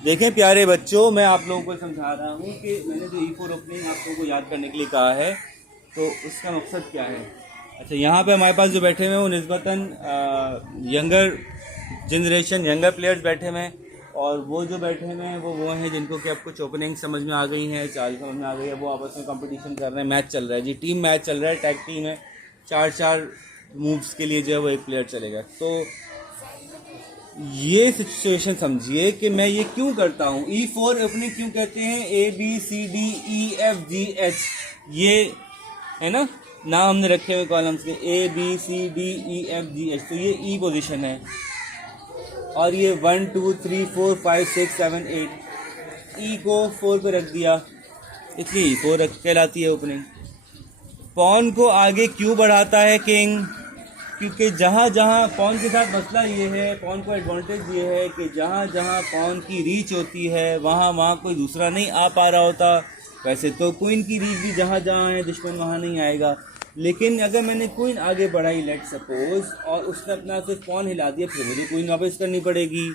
देखें प्यारे बच्चों, मैं आप लोगों को समझा रहा हूँ कि मैंने जो E4 ओपनिंग आप लोगों को याद करने के लिए कहा है, तो उसका मकसद क्या है। अच्छा, यहाँ पे हमारे पास जो बैठे हुए हैं वो निस्बतन यंगर जनरेशन, यंगर प्लेयर्स बैठे हुए हैं, और वो जो बैठे हुए हैं वो हैं जिनको कि अब कुछ ओपनिंग समझ में आ गई हैं, चाल समझ में आ गई है, वो आपस में कंपटीशन कर रहे हैं, मैच चल रहा है जी, टीम मैच चल रहा है, टैग टीम है, 4-4 मूव्स के लिए जो है वो एक प्लेयर चलेगा। तो ये सिचुएशन समझिए कि मैं ये क्यों करता हूँ। E4 ओपनिंग क्यों कहते हैं, ABCDEFGH, ये है ना नाम हमने रखे हुए कॉलम्स के, ABCDEFGH, तो ये E पोजीशन है, और ये 1 2 3 4 5 6 7 8, E को 4 पे रख दिया, इसलिए E4 कहलाती है ओपनिंग। पॉन को आगे क्यों बढ़ाता है किंग, क्योंकि जहाँ जहाँ पॉन के साथ मसला ये है, पॉन को एडवांटेज ये है कि जहाँ जहाँ पॉन की रीच होती है वहाँ वहाँ कोई दूसरा नहीं आ पा रहा होता। वैसे तो क्वीन की रीच भी जहाँ जहाँ है दुश्मन वहाँ नहीं आएगा, लेकिन अगर मैंने क्वीन आगे बढ़ाई लेट सपोज, और उसने अपना सिर्फ पॉन हिला दिया, फिर मुझे क्वीन वापस करनी पड़ेगी,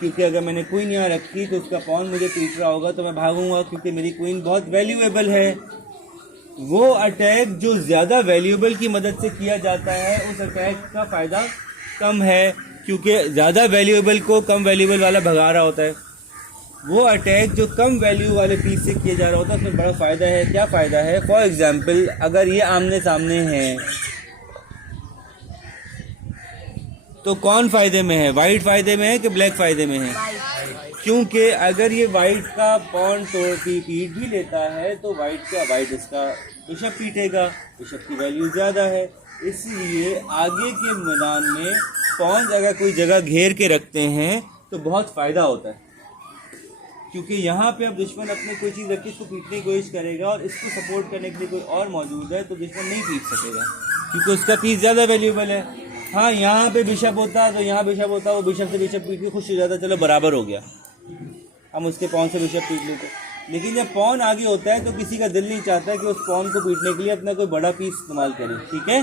क्योंकि अगर मैंने क्वीन यहाँ रखी तो उसका पॉन मुझे पीट रहा होगा, तो मैं भागूंगा क्योंकि मेरी क्वीन बहुत वैल्यूएबल है। वो अटैक जो ज़्यादा वैल्यूएबल की मदद से किया जाता है उस अटैक का फ़ायदा कम है, क्योंकि ज़्यादा वैल्यूएबल को कम वैल्यूएबल वाला भगा रहा होता है। वो अटैक जो कम वैल्यू वाले पीस से किया जा रहा होता है उसमें बड़ा फ़ायदा है। क्या फ़ायदा है, फॉर एग्जांपल अगर ये आमने सामने हैं तो कौन फ़ायदे में है, वाइट फ़ायदे में है कि ब्लैक फ़ायदे में है। क्योंकि अगर ये वाइट का पॉन पीट भी लेता है तो वाइट इसका बिशप पीटेगा, बिशप की वैल्यू ज़्यादा है, इसलिए आगे के मैदान में पॉन अगर कोई जगह घेर के रखते हैं तो बहुत फ़ायदा होता है, क्योंकि यहाँ पे अब दुश्मन अपने कोई चीज़ रख के इसको पीटने की कोशिश करेगा और इसको सपोर्ट करने के लिए कोई और मौजूद है, तो दुश्मन नहीं पीट सकेगा क्योंकि उसका पीस ज़्यादा वैल्यूएबल है। हाँ, यहाँ पे बिशप होता तो यहाँ बिशप होता, वो बिशप से बिशप पीट के खुश हो जाता, चलो बराबर हो गया, हम उसके पॉन से बिशप पीट लेते। लेकिन जब पॉन आगे होता है तो किसी का दिल नहीं चाहता कि उस पॉन को पीटने के लिए अपना कोई बड़ा पीस इस्तेमाल करें, ठीक है।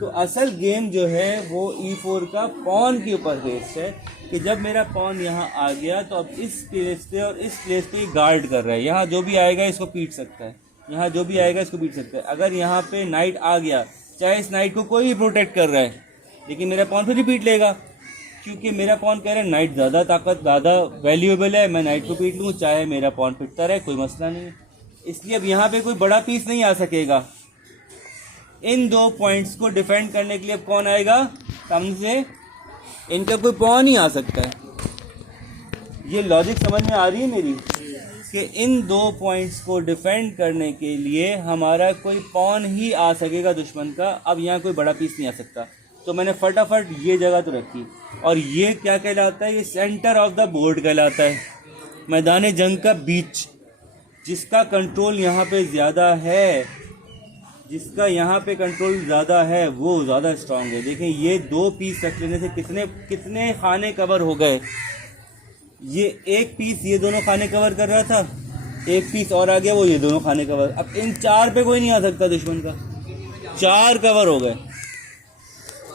तो असल गेम जो है वो E4 का पॉन के ऊपर बेस्ड है कि जब मेरा पॉन यहाँ आ गया तो अब इस प्लेस पे और इस प्लेस पे गार्ड कर रहा है, यहाँ जो भी आएगा इसको पीट सकता है, यहाँ जो भी आएगा इसको पीट सकता है। अगर यहाँ पे नाइट आ गया, चाहे इस नाइट को कोई भी प्रोटेक्ट कर रहा है, लेकिन मेरा पॉन फिर भी पीट लेगा, क्योंकि मेरा पॉन कह रहा है नाइट ज़्यादा ताकत, ज़्यादा वैल्यूएबल है, मैं नाइट को पीट लूँ, चाहे मेरा पॉन पिटता रहे, कोई मसला नहीं है। इसलिए अब यहाँ पे कोई बड़ा पीस नहीं आ सकेगा। इन दो पॉइंट्स को डिफेंड करने के लिए अब कौन आएगा सामने से, इनका कोई पॉन ही आ सकता है। ये लॉजिक समझ में आ रही है मेरी, कि इन दो पॉइंट्स को डिफेंड करने के लिए हमारा कोई पॉन ही आ सकेगा दुश्मन का, अब यहाँ कोई बड़ा पीस नहीं आ सकता। तो मैंने फटाफट ये जगह तो रखी, और ये क्या कहलाता है, ये सेंटर ऑफ द बोर्ड कहलाता है, मैदान जंग का बीच, जिसका कंट्रोल यहाँ पे ज़्यादा है, जिसका यहाँ पे कंट्रोल ज़्यादा है वो ज़्यादा स्ट्रांग है। देखें ये दो पीस रख लेने से कितने कितने खाने कवर हो गए। ये एक पीस ये दोनों खाने कवर कर रहा था, एक पीस और आ गया वो ये दोनों खाने कवर, अब इन 4 पे कोई नहीं आ सकता दुश्मन का, 4 कवर हो गए।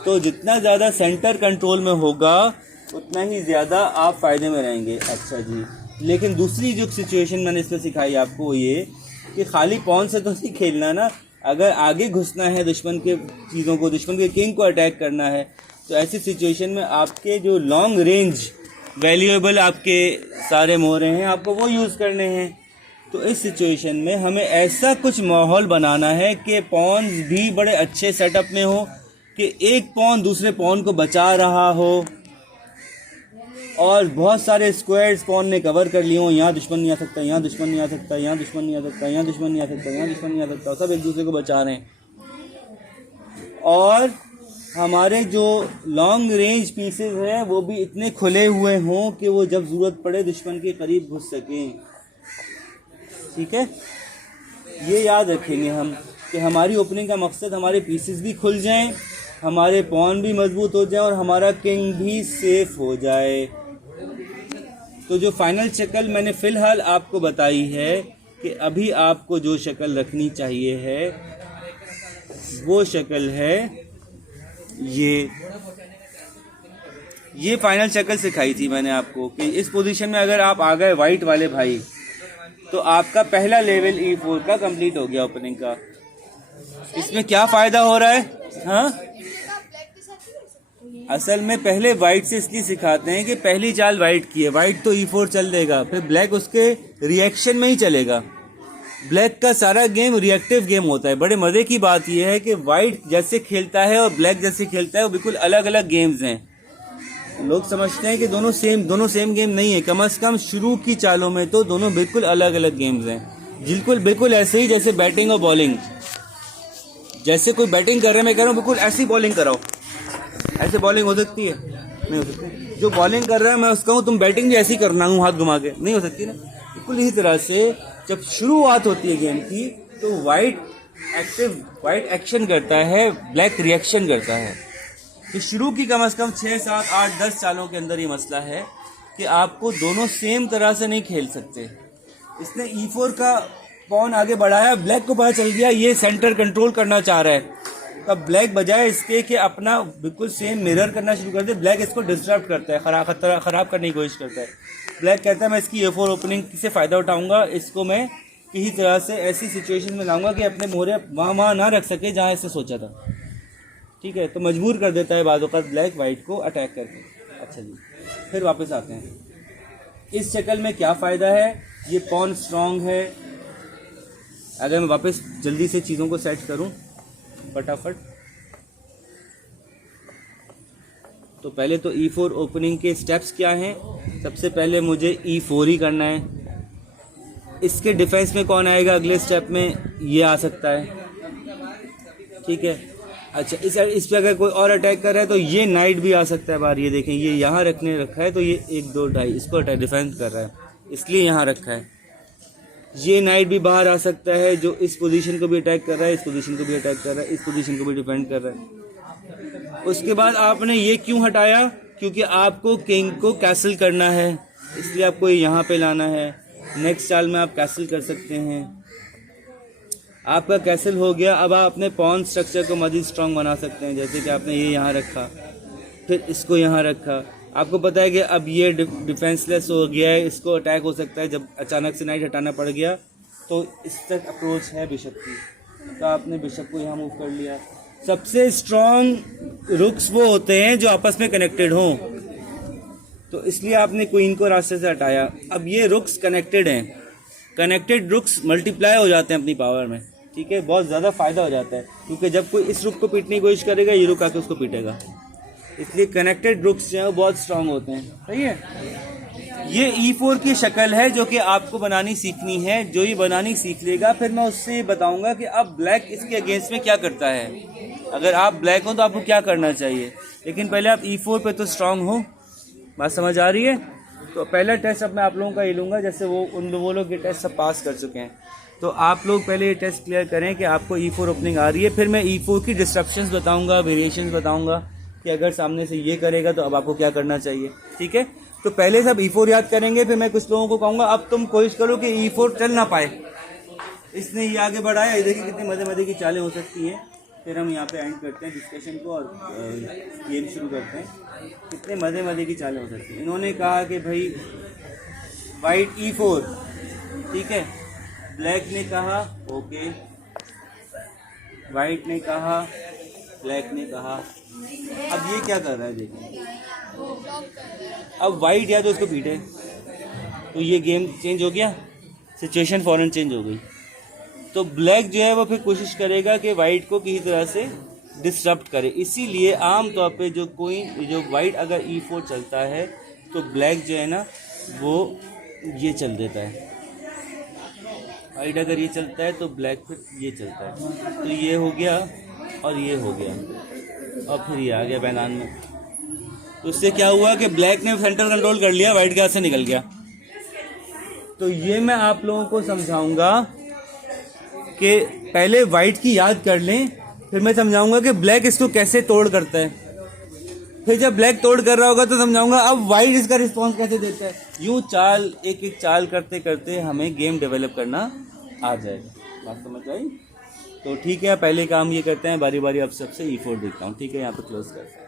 तो जितना ज़्यादा सेंटर कंट्रोल में होगा उतना ही ज़्यादा आप फ़ायदे में रहेंगे। अच्छा जी, लेकिन दूसरी जो सिचुएशन मैंने इसमें सिखाई आपको वो ये कि खाली पॉन से तो नहीं खेलना ना, अगर आगे घुसना है दुश्मन के चीज़ों को, दुश्मन के किंग को अटैक करना है, तो ऐसी सिचुएशन में आपके जो लॉन्ग रेंज वैल्यूएबल आपके सारे मोहरे हैं आपको वो यूज़ करने हैं। तो इस सिचुएशन में हमें ऐसा कुछ माहौल बनाना है कि पॉन्स भी बड़े अच्छे सेटअप में हो, कि एक पॉन दूसरे पॉन को बचा रहा हो, और बहुत सारे स्क्वायर्स पॉन ने कवर कर लिए हों, यहाँ दुश्मन नहीं आ सकता, यहाँ दुश्मन नहीं आ सकता, यहाँ दुश्मन नहीं आ सकता, यहाँ दुश्मन नहीं आ सकता, यहाँ दुश्मन नहीं आ सकता, सब एक दूसरे को बचा रहे हैं। और हमारे जो लॉन्ग रेंज पीसेस हैं वो भी इतने खुले हुए हों कि वो जब ज़रूरत पड़े दुश्मन के करीब घुस सकें, ठीक है। ये याद रखेंगे हम कि हमारी ओपनिंग का मकसद हमारे पीसेस भी खुल जाएं, हमारे पॉन भी मजबूत हो जाए और हमारा किंग भी सेफ हो जाए। तो जो फाइनल शक्ल मैंने फ़िलहाल आपको बताई है कि अभी आपको जो शक्ल रखनी चाहिए है वो शक्ल है ये, ये फाइनल शक्ल सिखाई थी मैंने आपको कि इस पोजीशन में अगर आप आ गए वाइट वाले भाई, तो आपका पहला लेवल E4 का कंप्लीट हो गया ओपनिंग का। इसमें क्या फायदा हो रहा है? हाँ, असल में पहले वाइट से इसलिए सिखाते हैं कि पहली चाल वाइट की है, वाइट तो E4 चल देगा, फिर ब्लैक उसके रिएक्शन में ही चलेगा। ब्लैक का सारा गेम रिएक्टिव गेम होता है। बड़े मजे की बात यह है कि वाइट जैसे खेलता है और ब्लैक जैसे खेलता है वो बिल्कुल अलग अलग गेम्स हैं। लोग समझते हैं कि दोनों सेम गेम नहीं है। कम से कम शुरू की चालों में तो दोनों बिल्कुल अलग अलग गेम्स हैं। बिल्कुल ऐसे ही जैसे बैटिंग और बॉलिंग। जैसे कोई बैटिंग कर रहा है, मैं कह रहा हूँ बिल्कुल ऐसी बॉलिंग कराओ। ऐसे बॉलिंग हो सकती है? नहीं हो सकती। जो बॉलिंग कर रहा है मैं उसका हूँ तुम बैटिंग भी ऐसी करना हूँ हाथ घुमा के, नहीं हो सकती ना। बिल्कुल इसी तरह से जब शुरुआत होती है गेम की तो वाइट एक्शन करता है, ब्लैक रिएक्शन करता है। तो शुरू की कम से कम 6, 7, 8, 10 सालों के अंदर ये मसला है कि आपको दोनों सेम तरह से नहीं खेल सकते। इसने E4 का पॉन आगे बढ़ाया, ब्लैक को पता चल गया ये सेंटर कंट्रोल करना चाह रहा है। तब ब्लैक बजाय इसके कि अपना बिल्कुल सेम मिरर करना शुरू कर दे, ब्लैक इसको डिस्टर्ब करता है, खराब करने की कोशिश करता है। ब्लैक कहता है मैं इसकी E4 ओपनिंग से फ़ायदा उठाऊंगा, इसको मैं किसी तरह से ऐसी सिचुएशन में लाऊंगा कि अपने मोहरे वहाँ ना रख सके जहाँ इससे सोचा था। ठीक है, तो मजबूर कर देता है बाद वक़्त ब्लैक वाइट को अटैक करके। अच्छा जी, फिर वापस आते हैं। इस शक्ल में क्या फ़ायदा है? ये पॉन स्ट्रॉन्ग है। अगर मैं वापस जल्दी से चीज़ों को सेट करूं फटाफट, तो पहले तो E4 ओपनिंग के स्टेप्स क्या हैं? सबसे पहले मुझे E4 ही करना है। इसके डिफेंस में कौन आएगा अगले स्टेप में? ये आ सकता है। ठीक है, अच्छा इस पे अगर कोई और अटैक कर रहा है तो ये नाइट भी आ सकता है बाहर। ये देखें, ये यहाँ रखा है तो ये 1, 2, 2.5 इसको डिफेंस कर रहा है, इसलिए यहाँ रखा है। ये नाइट भी बाहर आ सकता है जो इस पोजीशन को भी अटैक कर रहा है, इस पोजीशन को भी अटैक कर रहा है, इस पोजीशन को भी डिफेंड कर रहा है। उसके बाद आपने ये क्यों हटाया? क्योंकि आपको किंग को कैसल करना है, इसलिए आपको यहाँ पे लाना है। नेक्स्ट चाल में आप कैसल कर सकते हैं। आपका कैसल हो गया, अब आप अपने पॉन स्ट्रक्चर को मज़ीद स्ट्रॉन्ग बना सकते हैं। जैसे कि आपने ये यहाँ रखा, फिर इसको यहाँ रखा। आपको पता है कि अब ये डिफेंसलेस हो गया है, इसको अटैक हो सकता है। जब अचानक से नाइट हटाना पड़ गया तो इस तक अप्रोच है बिशप की, तो आपने बिशप को यहाँ मूव कर लिया। सबसे स्ट्रॉन्ग रुक्स वो होते हैं जो आपस में कनेक्टेड हों, तो इसलिए आपने क्वीन को रास्ते से हटाया। अब ये रुक्स कनेक्टेड हैं, कनेक्टेड रुक्स मल्टीप्लाई हो जाते हैं अपनी पावर में। ठीक है, बहुत ज़्यादा फ़ायदा हो जाता है, क्योंकि जब कोई इस रुक को पीटने की कोशिश करेगा ये रुक आके उसको पीटेगा। इसलिए कनेक्टेड रुक्स जो हैं वो बहुत स्ट्रांग होते हैं। सही है, ये E4 की शक्ल है जो कि आपको बनानी सीखनी है। जो ये बनानी सीख लेगा फिर मैं उससे बताऊंगा कि अब ब्लैक इसके अगेंस्ट में क्या करता है। अगर आप ब्लैक हो तो आपको क्या करना चाहिए, लेकिन पहले आप E4 पे तो स्ट्रांग हो। बात समझ आ रही है? तो पहला टेस्ट अब मैं आप लोगों का ये लूँगा, जैसे वो लोग ये टेस्ट सब पास कर चुके हैं, तो आप लोग पहले ये टेस्ट क्लियर करें कि आपको E4 ओपनिंग आ रही है। फिर मैं E4 की डिस्ट्रप्शंस बताऊंगा, वेरिएशंस बताऊंगा कि अगर सामने से ये करेगा तो अब आपको क्या करना चाहिए। ठीक है, तो पहले सब E4 याद करेंगे, फिर मैं कुछ लोगों को कहूँगा अब तुम कोशिश करो कि E4 चल ना पाए। इसने ये आगे बढ़ाया, ये देखिए कितने मज़े की चालें हो सकती हैं। फिर हम यहाँ पे एंड करते हैं डिस्कशन को और गेम शुरू करते हैं। कितने मज़े की चालें हो सकती हैं। इन्होंने कहा कि भाई वाइट E4, ठीक है, ब्लैक ने कहा ओके, वाइट ने कहा, ब्लैक ने कहा। अब ये क्या कर रहा है देखिए, अब वाइट या तो उसको पीटे तो ये गेम चेंज हो गया, सिचुएशन फौरन चेंज हो गई। तो ब्लैक जो है वो फिर कोशिश करेगा कि वाइट को किसी तरह से डिस्टर्ब करे। इसीलिए आम तौर पे जो वाइट अगर E4 चलता है तो ब्लैक जो है ना वो ये चल देता है। वाइट अगर ये चलता है तो ब्लैक फिर ये चलता है। तो ये हो गया और ये हो गया और फिर ये आ गया मैदान में। तो उससे क्या हुआ कि ब्लैक ने सेंटर कंट्रोल कर लिया, वाइट के हाथ से निकल गया। तो ये मैं आप लोगों को समझाऊंगा कि पहले वाइट की याद कर लें, फिर मैं समझाऊंगा कि ब्लैक इसको कैसे तोड़ करता है। फिर जब ब्लैक तोड़ कर रहा होगा तो समझाऊंगा अब वाइट इसका रिस्पॉन्स कैसे देता है। यूं चाल एक एक चाल करते करते हमें गेम डेवलप करना आ जाएगा। बात समझ आई? तो ठीक है, पहले काम ये करते हैं, बारी बारी आप सबसे E4 देखता हूँ। ठीक है, यहाँ पे क्लोज करते हैं।